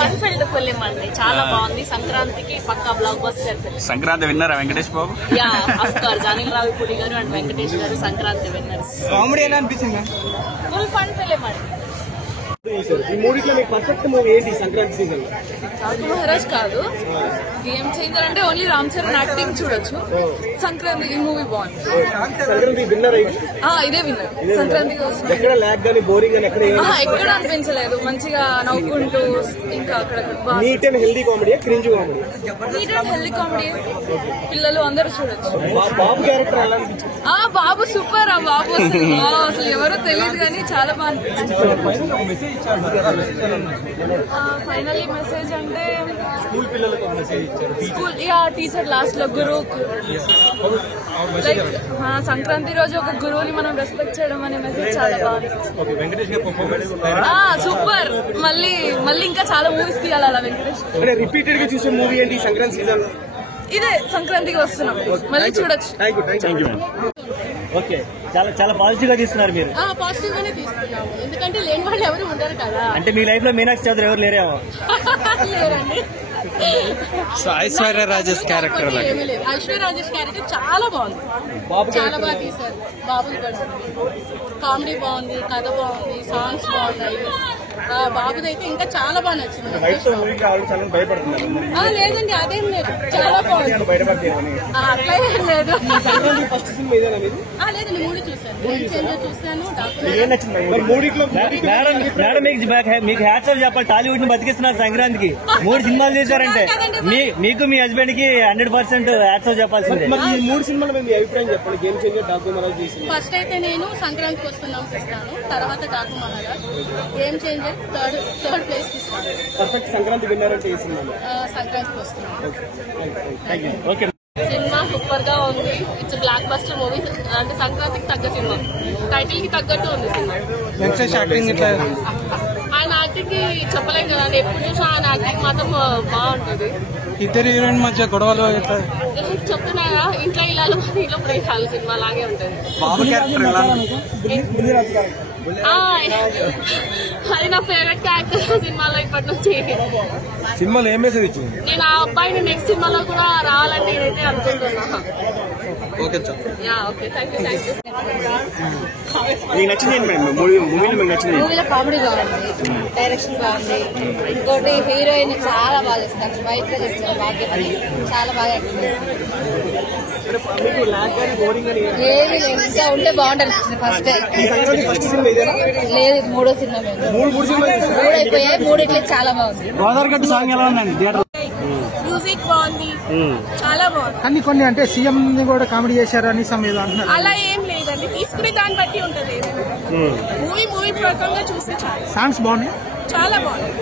Fun field film అండి, చాలా బాగుంది. సంక్రాంతికి పక్కా బ్లాక్ బస్టర్ ఫిల్మ్. సంక్రాంతి విన్నరా Venkatesh Babu? Yeah of course, Anil Ravipudi garu and Venkatesh గారు సంక్రాంతి విన్నర్స్. కామెడీ ఎలా అనిపించింది? ఫుల్ ఫన్ ఫిల్మ్ అండి. ఈ మూవీలో మీకు పర్ఫెక్ట్ మూవీ ఏంటి సంక్రాంతి సీజన్? రాజు మహారాజ్ కాదు, గేమ్ చేంజర్ అంటే ఓన్లీ రామ్ చరణ్ యాక్టింగ్ చూడొచ్చు. సంక్రాంతి ఈ మూవీ బాగుంది. సంక్రాంతి విన్నర్ ఇదే విన్నర్. సంక్రాంతికి వస్తుంది. ఎక్కడ ల్యాగ్ గానీ బోరింగ్ గానీ ఎక్కడ అనిపించలేదు. మంచిగా నవ్వుకుంటూ ఇంకా అక్కడ neat and healthy comedy, cringe comedy. Neat and healthy comedy, పిల్లలు అందరూ చూడొచ్చు. బాబు క్యారెక్టర్ ఎలా అనిపించింది? బాబు సూపర్. ఆ బాబు అసలు ఎవరో తెలియదు కానీ చాలా బాగా అనిపించింది. ఫైనల్లీ మెసేజ్ అంటే స్కూల్ పిల్లలకు మెసేజ్ ఇచ్చారు. స్కూల్ టీచర్ లాస్ట్ లో గురువు లైక్ సంక్రాంతి రోజు ఒక గురువుని మనం రెస్పెక్ట్ చేయడం అనే మెసేజ్ చాలా బాగుంది. సూపర్. మళ్ళీ ఇంకా చాలా మూవీస్ తీయాలి అలా వెంకటేష్. రిపీటెడ్ గా చూసే మూవీ ఏంటి సంక్రాంతి సీజన్? ఇదే సంక్రాంతికి వస్తున్నాం, మళ్ళీ చూడొచ్చు. ఓకే, చాలా చాలా పాజిటివ్ గా తీస్తున్నారు మీరు. పాజిటివ్ గానే తీసుకున్నాము, ఎందుకంటే లేని వాళ్ళు ఎవరు ఉండరు కదా. అంటే మీ లైఫ్ లో మీనాక్షి చౌదరి ఎవరు లేరేమో? లేరండి. ఐశ్వర్య రాజేష్ క్యారెక్టర్ ఐశ్వర్య రాజేష్ క్యారెక్టర్ చాలా బాగుంది, చాలా బాగా తీశారు. బాబు కామెడీ బాగుంది, కథ బాగుంది, సాంగ్స్ బాగున్నాయి. బాబుదైతే ఇంకా చాలా బాగా నచ్చింది. లేదండి, అదేం లేదు, చాలా బాగుంది. అట్లా ఏం లేదు. లేదండి, మూడు చూసాను, చూసాను. మీకు హ్యాట్స్ ఆఫ్ చెప్పాలి, టాలీవుడ్ ని బతికిస్తున్నారు సంక్రాంతికి. 3 సినిమాలు చేశారంటే మీకు మీ హస్బెండ్ కి 100% హ్యాట్స్ ఆఫ్ చెప్పాల్సిందే. 3 సినిమాలు మీ అభిప్రాయం చెప్పండి. Game changer, Daaku Maharaj. First అయితే నేను సంక్రాంతికి వస్తున్నాం ఇస్తాను, తర్వాత Daaku Maharaj. Game changer third place ఇస్తాను. పర్ఫెక్ట్ సంక్రాంతి విన్నారంటే ఈ సినిమా సంక్రాంతికి వస్తున్నాను. ఓకే, సినిమా సూపర్ గా ఉంది. It's block buster movie. అంటే సంక్రాంతికి తగ్గ సినిమా, టైటిల్ కి తగ్గట్టు ఉంది సినిమా. ఆయన యాక్టింగ్ కి చెప్పలేం కదా, ఎప్పుడు చూసా ఆయన యాక్టింగ్ మాత్రం బాగుంటుంది. ఇద్దరు హీరోయిన్ మధ్య గొడవలు చెప్తున్నారా, ఇంట్లో ఇల్లాలు ఇంట్లో ప్రేక్షాలు సినిమా లాగే ఉంటుంది. అది నా ఫేవరెట్ క్యారెక్టర్ సినిమాలో ఇప్పటి నుంచి. సినిమాలో ఏం మెసేజ్ ఇచ్చింది? నేను ఆ అబ్బాయిని నెక్స్ట్ సినిమాలో కూడా రావాలని నేనైతే అనుకుంటున్నా. ఓకే, మూవీలో కామెడీ బాగుంది, డైరెక్షన్ బాగుంది. ఇంకోటి హీరోయిన్ చాలా బాగా చేస్తారు, వైఫ్ గా చేస్తారు, భాగ్యమని చాలా బాగా యాక్టింగ్ చేస్తారు. ఏది లేదు, ఇంకా ఉంటే బాగుంటుంది. ఫస్ట్ లేదు, మూడో సినిమా మూడు అయిపోయాయి, మూడిట్లో చాలా బాగుంది. గోదావరి సాంగ్ ఎలా ఉందండి? మ్యూజిక్ బాగుంది, చాలా బాగుంది. కానీ కొన్ని అంటే సీఎం ని కూడా కామెడీ చేశారు అని సమయం అంటున్నారు. అలా ఏం లేదండి, తీసుకునే దాన్ని బట్టి ఉంటది. మూవీ ప్రకారంగా చూస్తే చాలా సాంగ్స్ బాగున్నాయి, చాలా బాగుంది.